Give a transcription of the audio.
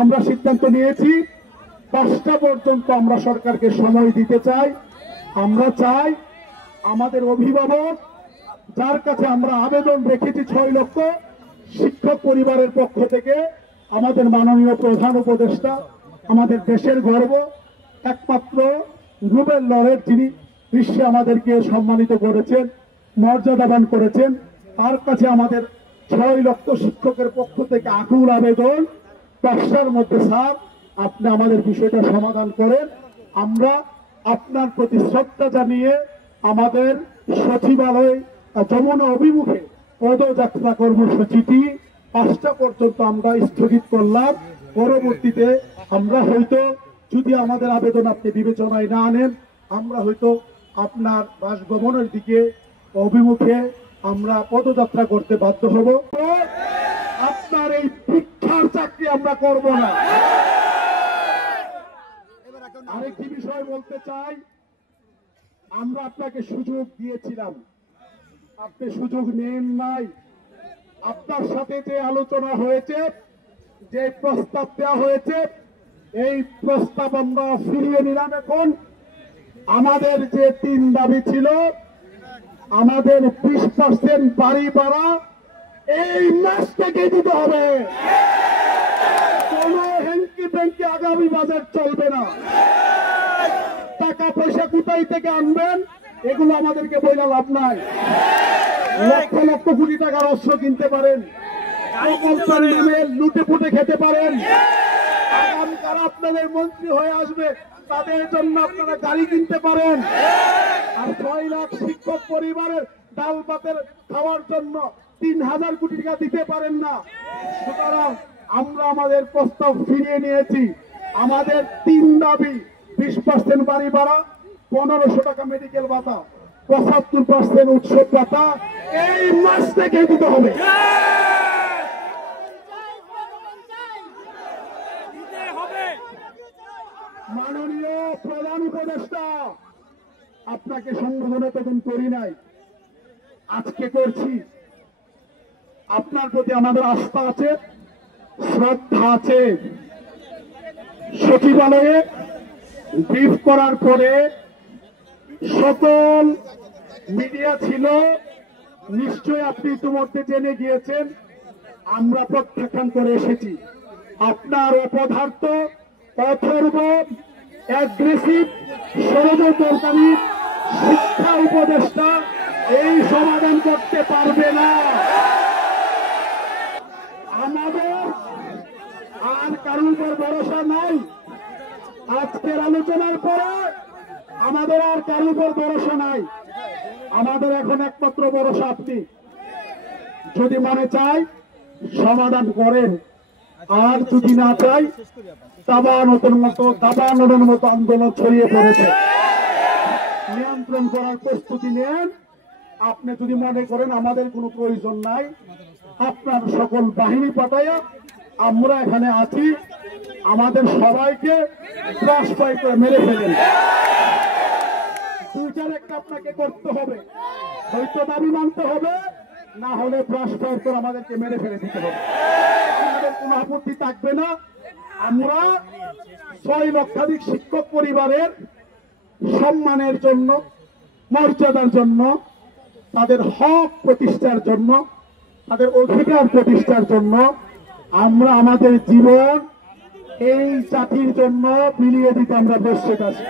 আমরা সিদ্ধান্ত নিয়েছি 5টা পর্যন্ত আমরা সরকারকে সময় দিতে চাই। আমরা চাই আমাদের অভিভাবক যার কাছে আমরা আবেদন রেখেছি 6 লক্ষ শিক্ষক পরিবারের পক্ষ থেকে, আমাদের মাননীয় প্রধান উপদেষ্টা, আমাদের দেশের গর্ব, একমাত্র নোবেল লরেট যিনি বিশ্বে আমাদেরকে সম্মানিত করেছেন, মর্যাদাবান করেছেন, তার কাছে আমাদের 6 লক্ষ শিক্ষকের পক্ষ থেকে আকুল আবেদন, 5টার মধ্যে স্যার আপনি আমাদের বিষয়টা সমাধান করেন। আমরা আপনার প্রতি শ্রদ্ধা জানিয়ে আমাদের সচিবালয় যমুনা অভিমুখে পদযাত্রা কর্মসূচিটি 5টা পর্যন্ত আমরা স্থগিত করলাম। পরবর্তীতে আমরা হয়তো যদি আমাদের আবেদন আপনি বিবেচনায় না আনেন, আমরা হয়তো আপনার বাসভবনের দিকে অভিমুখে আমরা পদযাত্রা করতে বাধ্য হব। আপনার এই ভিক্ষার চাকরি আমরা করব না। আরেকটি বিষয় বলতে চাই, আমরা আপনাকে সুযোগ দিয়েছিলাম, আপনি সুযোগ নেন নাই। আপনার সাথে যে আলোচনা হয়েছে, যে প্রস্তাব দেওয়া হয়েছে, এই প্রস্তাব আমরা ফিরিয়ে নিলাম। এখন আমাদের যে 3 দাবি ছিল, আমাদের 20% বাড়ি ভাড়া এই মাস থেকে দিতে হবে। কোন হ্যাঙ্কি ব্যাঙ্কি আগামী বাজার চলবে না। টাকা পয়সা কোথায় থেকে আনবেন এগুলো আমাদেরকে বইলা লাভ নাই। লক্ষ লক্ষ কোটি টাকার অস্ত্র কিনতে পারেন, লুটে পুটে খেতে পারেন। আগামীকাল আপনাদের মন্ত্রী হয়ে আসবে, তাদের জন্য আপনারা গাড়ি কিনতে পারেন। আর 6 লাখ শিক্ষক পরিবারের ডাল ভাতের খাওয়ার জন্য 3000 কোটি টাকা দিতে পারেন না। সুতরাং আমরা আমাদের প্রস্তাব ফিরিয়ে নিয়েছি। আমাদের 3 দাবি, 20% বাড়ি ভাড়া, 1500 টাকা মেডিকেল ভাতা, 75% উৎসব ভাতা এই মাস থেকে দিতে হবে। মাননীয় প্রধান উপদেষ্টা, আপনাকে সংবোধনে তখন করি নাই, আজকে করছি। আপনার প্রতি আমাদের আস্থা আছে, শ্রদ্ধা আছে। সচিবালয়ে ব্রিফ করার পরে সকল মিডিয়া ছিল, নিশ্চয় আপনি ইতিমধ্যে জেনে গিয়েছেন। আমরা প্রত্যাখ্যান করে এসেছি। আপনার অপদার্থ, অথর্ব, অ্যাগ্রেসিভ, ষড়যন্ত্রকারী শিক্ষা উপদেষ্টা এই সমাধান করতে পারবে না। আমাদের আর কারোর উপর ভরসা নাই। আজকের আলোচনার পরে আমাদের আর কারোর উপর ভরসা নাই। আমাদের এখন একমাত্র ভরসা আপনি। যদি মনে চাই সমাধান করেন, আর যদি না চাই দাবানলের মতো আন্দোলন ছড়িয়ে পড়েছে, নিয়ন্ত্রণ করার প্রস্তুতি নেন। আপনি যদি মনে করেন আমাদের কোনো প্রয়োজন নাই, আপনার সকল বাহিনী পাঠাইয়া আমরা এখানে আছি, আমাদের সবাইকে ক্রাশ ফাই করে মেরে ফেলেন। 2-4 একটা আপনাকে করতে হবে, হয়তো দাবি মানতে হবে, না হলে ব্রাশ ফায়ার করে আমাদেরকে মেরে ফেলে দিতে হবে। আমাদের কোনো আপত্তি থাকবে না। আমরা 6 লক্ষাধিক শিক্ষক পরিবারের সম্মানের জন্য, মর্যাদার জন্য, তাদের হক প্রতিষ্ঠার জন্য, তাদের অধিকার প্রতিষ্ঠার জন্য আমরা আমাদের জীবন এই জাতির জন্য বিলিয়ে দিতে আমরা প্রস্তুত আছি।